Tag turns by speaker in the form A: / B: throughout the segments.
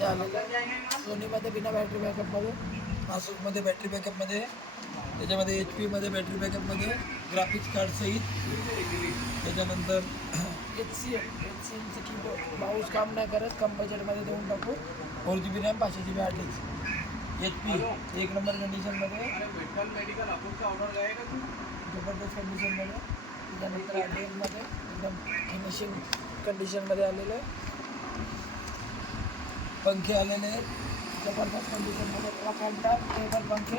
A: मध्ये आलेलं सोनीमध्ये बिना बॅटरी बॅकअपमध्ये नासूकमध्ये बॅटरी बॅकअपमध्ये त्याच्यामध्ये एच पीमध्ये बॅटरी बॅकअपमध्ये ग्राफिक्स कार्ड सहित. त्याच्यानंतर H C M H C एमचं keyboard mouse काम नाही करत कम बजेटमध्ये देऊन टाकू. फोर जी बी रॅम पाचशे G B disk H P एक नंबर कंडिशनमध्ये जबरदस्त कंडिशनमध्ये त्याच्यानंतर डी एममध्ये एकदम फिनिशिंग कंडिशनमध्ये आलेलं आहे. पंखे आलेले आहेत. जबरदस्त कंडिशनमध्ये त्याला वकांटा टेबल पंखे.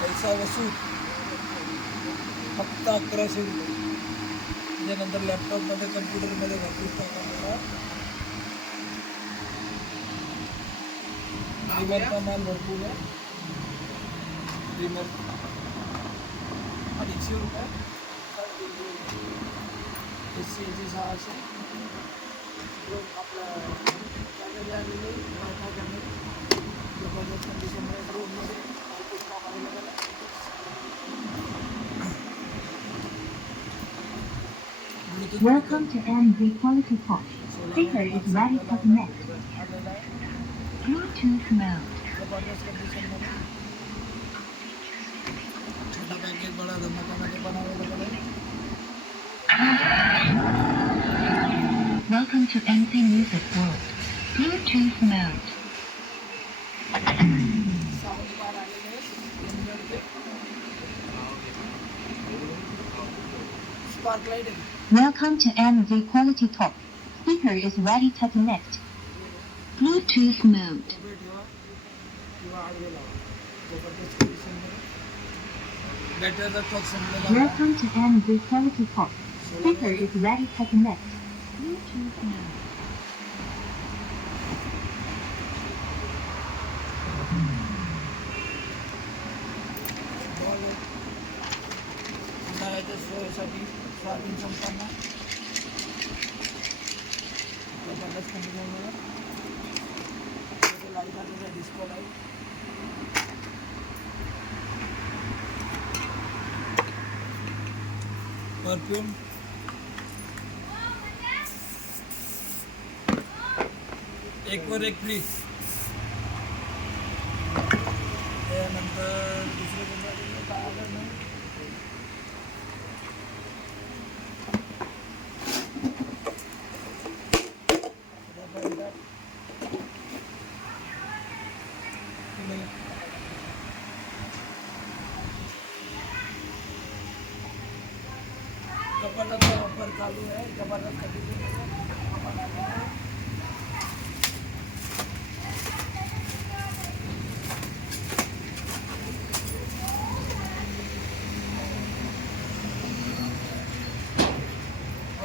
A: पैसा वसूल. फक्त अकराशे रुपये. त्याच्यानंतर लॅपटॉपमध्ये कम्प्युटरमध्ये घातली stock माल भरपूर आहे. रिमर अडीचशे रुपये. एस सी एची सहाशे आपलं कॅमेरे आलेले वायफाय कॅमेरे जबरदस्त कंडिशनमध्ये रूममध्ये भरपूर स्टॉक अवेलेबल आहे Bluetooth
B: Welcome to MV Quality Talk. Speaker is ready to connect.
A: आलेला आहे
B: Bluetooth mode.
A: जबरदस्त कंडिशनमध्ये छोटा पॅकेज बडा धमाकामध्ये पण available
B: Welcome to MC Music World. Bluetooth mode. Welcome to MV Quality Talk. Speaker is ready to connect. Bluetooth mode. Welcome to MV Quality Talk. Speaker is ready to connect. Bluetooth now.
A: Ball उन्हाळ्याच्या सोयीसाठी जबरदस्त light आलेला disco light perfume एक वर एक free त्यानंतर दुसरे कोणतं काय आलं नाही त्याच्यानंतर पुढे कपाटाचा वापर चालू आहे जबरदस्त कंडिशनमध्ये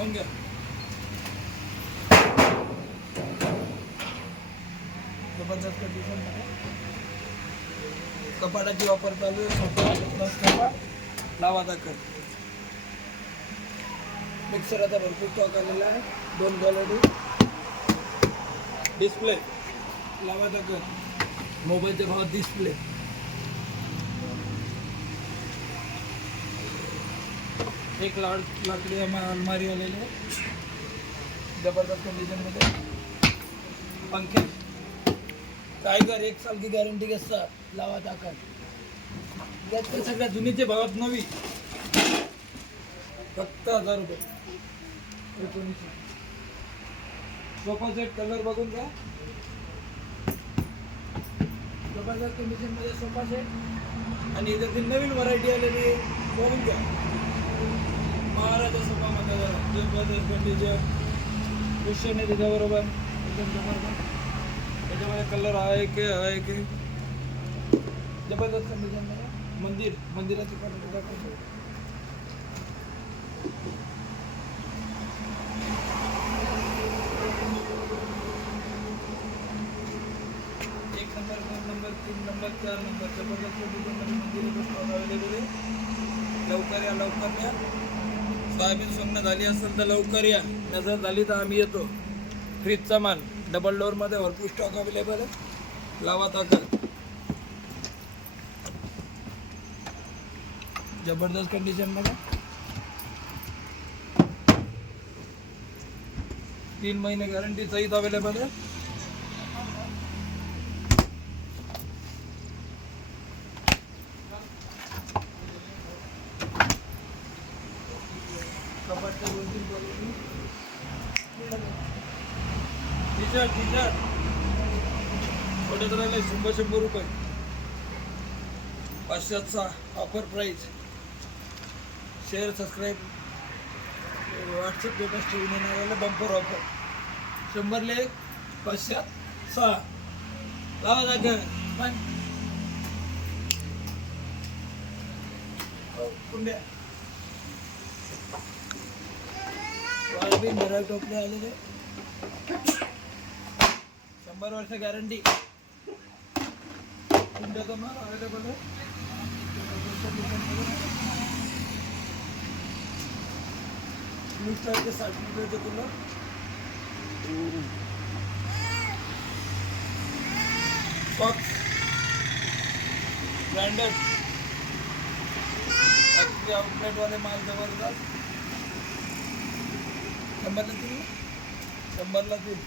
A: पाहून घ्या जबरदस्त कपाटाची वापर चालू आहे. सोफा लावा दाखल मिक्सर आता भरपूर स्टॉक आलेला आहे. दोन क्वालिटी डिस्प्ले लावा दाखल मोबाईलच्या भावात डिस्प्ले एक लाड लाकडी अलमारी आलेली आहे. जबरदस्त कंडिशनमध्ये पंखे. टायगर एक साल की गॅरंटी घेतात लावा टाकत त्यात सगळ्या जुनीचे भावात नवी. फक्त हजार रुपये. एकोणीसशे. सोफा सेट कलर बघून घ्या. जबरदस्त कंडिशनमध्ये सोफा सेट आणि इथे ती नवीन व्हरायटी आलेली बघून घ्या. महाराजा सोफा मध्ये जबरदस्त कंडिशन क्वेश्चन आहे त्याच्याबरोबर. एकदम जबरदस्त. त्याच्यामध्ये कलर आहे की आहे की? जबरदस्त म्हणजे कंडिशन मंदिर मंदिराची क्वालिटी दाखवतो. एक नंबर दोन नंबर तीन नंबर चार नंबर. जबरदस्त कंडिशनमध्ये मंदिर स्टॉक अवेलेबल आहे. लवकर या लवकर या. सोयाबीन सोंगणं झाली असेल तर लवकर या. नजर झाली तर आम्ही येतो. फ्रीजचा माल डबल डोअरमध्ये भरपूर स्टॉक अवेलेबल आहे. लावा ताकद. जबरदस्त कंडिशनमध्ये तीन महिने गॅरंटी सहित अवेलेबल आहे कपाटच्या दोन तीन quality. टी शर्ट टी राहिले शंभर शंभर रुपये पाचशेचा सहा offer price share subscribe WhatsApp status ठेवून येणाऱ्याला बंपर ऑफर शंभरले एक सहा. लावा जागा. पण. हो, कुंड्या सोयाबीन भराय टोपले आलेले. शंभर वर्ष गॅरंटी तुमच्या माल अवेलेबल आहे. ब्लू स्टारचे साठ रुपयाचे सॉक्स ब्रँडेड फॅक्टरी आउटलेटवाले माल जबरदस्त. शंभरला तीन. शंभरला तीन.